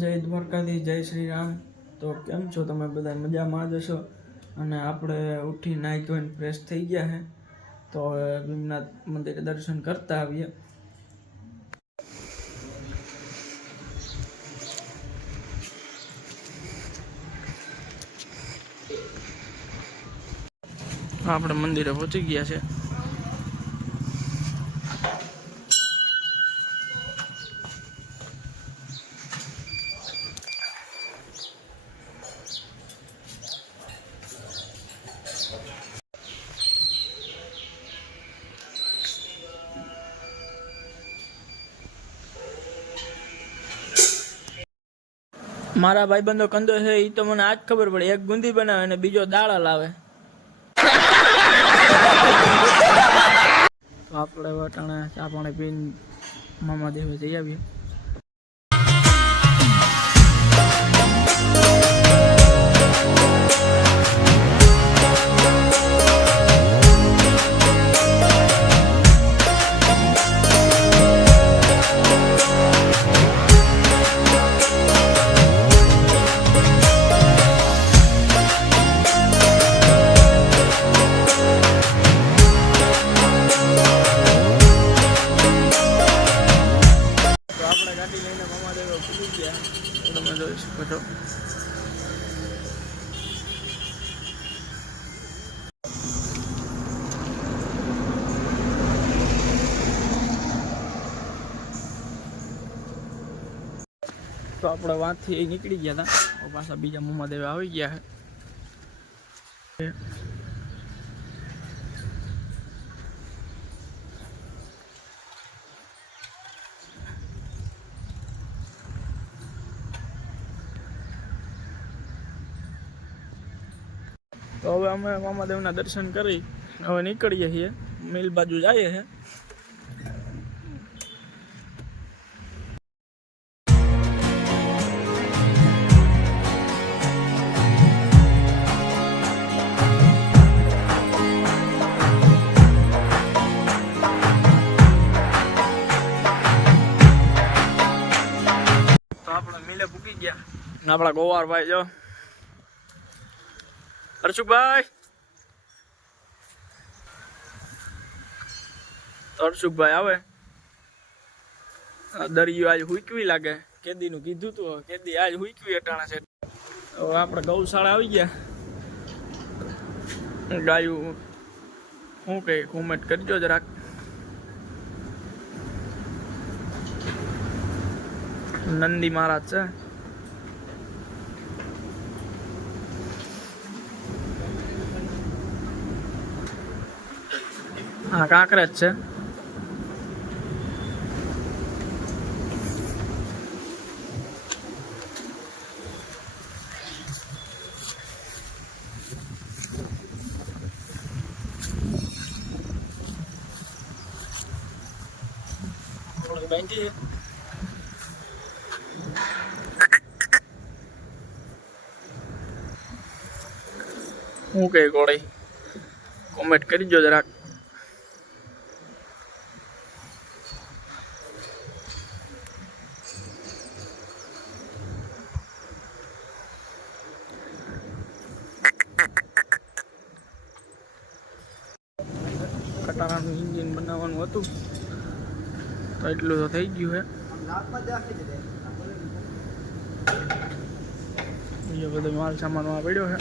દ્વારકાધીશ, જય શ્રી રામ તો કેમ છો તમે બધા? મજામાં જ હશો? અને આપણે ઉઠી નાહી ફ્રેશ થઈ ગયા છે તો ભીમનાથ મંદિરે દર્શન કરતા આવીએ. આપણે મંદિરે પહોંચી ગયા છે. મારા ભાઈબંધો કંદો છે એ તો મને આજ ખબર પડે. એક ગુંદી બનાવે અને બીજો દાળા લાવે. આપણે વટાણા, ચા પાણી પીને મામા દેવા જઈ આવીએ. તમે જોઈ શકો છો તો આપણે વાંથી નીકળી ગયા હતા. પાછા બીજા મામા દેવે આવી ગયા છે. તો હવે અમે મામાદેવના દર્શન કરી હવે નીકળીએ છીએ. મિલ બાજુ જઈએ છીએ આપણે મિલે પૂકી ગયા. આપણા ગોવાર ભાઈ જો. હર્ષુભાઈ હર્ષુભાઈ આવે દરિયો આજ હુકવી લાગે કેદી નું કીધું તું કેદી આજ હુકવી અટાણા છે આપણે ગૌશાળા આવી ગયા ગાયું શું કઈ કોમેન્ટ કરજો જરાક નંદી મહારાજ છે હા કાંકરા જ છે શું કહે. હું કોમેન્ટ કરજો જરાક કટારાનું ઇન્જિન બનાવવાનું હતું. તો એટલું તો થઈ ગયું છે બીજો બધો માલ સામાન આ પડ્યો છે